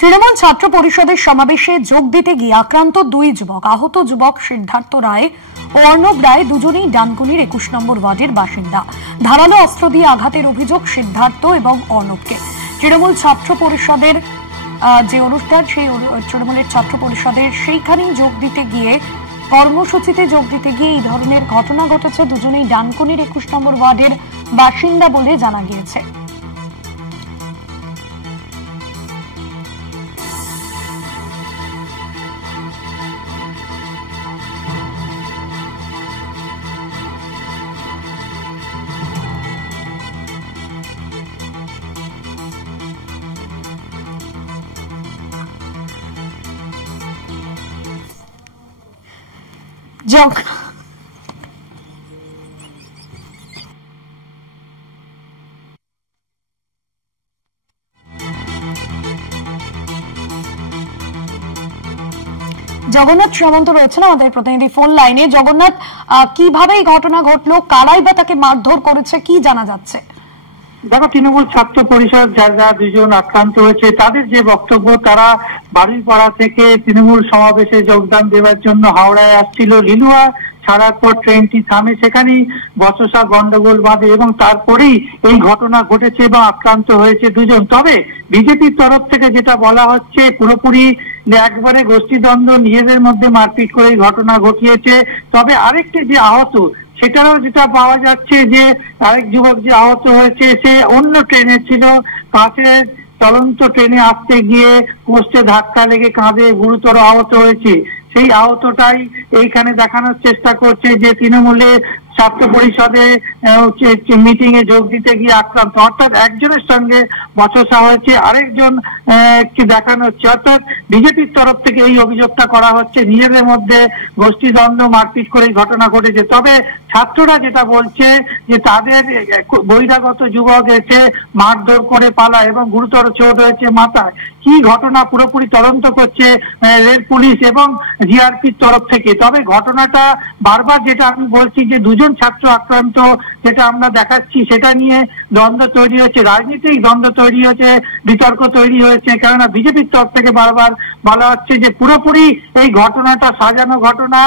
তৃণমূল ছাত্র পরিষদের সমাবেশে যোগ দিতে গিয়ে আক্রান্ত দুই যুবক। আহত যুবক সিদ্ধার্থ রায় ও অর্ণব রায় দুজনেই ডানকুনির ২১ নম্বর ওয়ার্ডের বাসিন্দা। ধারালো অস্ত্র দিয়ে আঘাতের অভিযোগ সিদ্ধার্থ এবং অর্ণবকে। তৃণমূল ছাত্র পরিষদের যে অনুষ্ঠান, সেই তৃণমূলের ছাত্র পরিষদের সেইখানেই যোগ দিতে গিয়ে, কর্মসূচিতে যোগ দিতে গিয়ে এই ধরনের ঘটনা ঘটেছে। দুজনেই ডানকুনির ২১ নম্বর ওয়ার্ডের বাসিন্দা বলে জানা গিয়েছে। জগন্নাথ সামন্ত রয়েছেন আমাদের প্রতিনিধি ফোন লাইনে। জগন্নাথ, কিভাবে এই ঘটনা ঘটলো, কারাই বা তাকে মারধর করেছে, কি জানা যাচ্ছে? দেখো, তৃণমূল ছাত্র পরিষদ যারা দুজন আক্রান্ত হয়েছে তাদের যে বক্তব্য, তারা বাড়িপাড়া থেকে তৃণমূল সমাবেশে যোগদান দেওয়ার জন্য হাওড়ায় আসছিল। লিলুয়া ছাড়ার পর ট্রেনটি থামে, সেখানেই বচসা গন্ডগোল বাঁধে এবং তারপরেই এই ঘটনা ঘটেছে এবং আক্রান্ত হয়েছে দুজন। তবে বিজেপির তরফ থেকে যেটা বলা হচ্ছে, পুরোপুরি একবারে গোষ্ঠীদ্বন্দ্ব, নিজেদের মধ্যে মারপিট করে এই ঘটনা ঘটিয়েছে। তবে আরেকটি যে আহত, সেটারও যেটা পাওয়া যাচ্ছে যে আরেক যুবক যে আহত হয়েছে সে অন্য ট্রেনে ছিল, পাশের চলন্ত ট্রেনে আসতে গিয়ে পোস্টে ধাক্কা লেগে কাঁধে গুরুতর আহত হয়েছে। সেই আহতটাই এইখানে দেখানোর চেষ্টা করছে যে তৃণমূলের ছাত্র পরিষদে মিটিং এ যোগ দিতে গিয়ে আক্রান্ত, অর্থাৎ একজনের সঙ্গে বচসা হয়েছে, আরেকজন কে দেখানো হচ্ছে। অর্থাৎ বিজেপির তরফ থেকে এই অভিযোগটা করা হচ্ছে, নিজেদের মধ্যে গোষ্ঠীদ্বন্দ্ব, মারপিট করে এই ঘটনা ঘটেছে। তবে ছাত্ররা যেটা বলছে যে তাদের বহিরাগত যুবক এসে মারধর করে পালায় এবং গুরুতর চোট হয়েছে মাথায়। কি ঘটনা পুরোপুরি তদন্ত করছে রেল পুলিশ এবং জিআরপির তরফ থেকে। তবে ঘটনাটা বারবার যেটা আমি বলছি যে দুজন ছাত্র আক্রান্ত, যেটা আমরা দেখাচ্ছি, সেটা নিয়ে দ্বন্দ্ব তৈরি হয়েছে, রাজনীতিক দ্বন্দ্ব তৈরি হয়েছে, বিতর্ক তৈরি হয়েছে। কেননা বিজেপির তরফ থেকে বারবার বলা হচ্ছে যে পুরোপুরি এই ঘটনাটা সাজানো ঘটনা,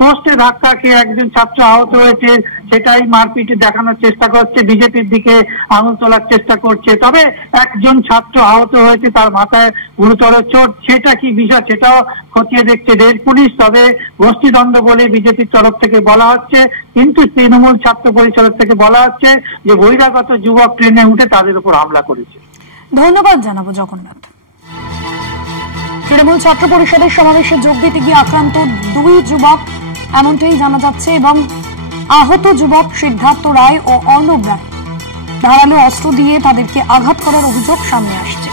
পোস্টে ধাক্কা খেয়ে একজন ছাত্র আহত হয়েছে, সেটাই মারপিটে দেখানোর চেষ্টা করছে, বিজেপির দিকে আঙুল তোলার চেষ্টা করছে। তবে একজন ছাত্র আহত হয়েছে, তার মাথায় গুরুতর চোট, সেটা কি বিষয় সেটাও খতিয়ে দেখছে রেল পুলিশ। তবে গোষ্ঠীদ্বন্দ্ব বলে বিজেপির তরফ থেকে বলা হচ্ছে, কিন্তু তৃণমূল ছাত্র পরিষদের থেকে বলা হচ্ছে যে বহিরাগত যুবক ট্রেনে উঠে তাদের উপর হামলা করেছে। ধন্যবাদ জানাবো জগন্নাথ। তৃণমূল ছাত্র পরিষদের সমাবেশে যোগ দিতে গিয়ে আক্রান্ত দুই যুবক এমনটাই জানা যাচ্ছে এবং আহত যুবক সিদ্ধার্থ রায় ও অর্ণব রায় ধারালো অস্ত্র দিয়ে তাদেরকে আঘাত করার অভিযোগ সামনে আসছে।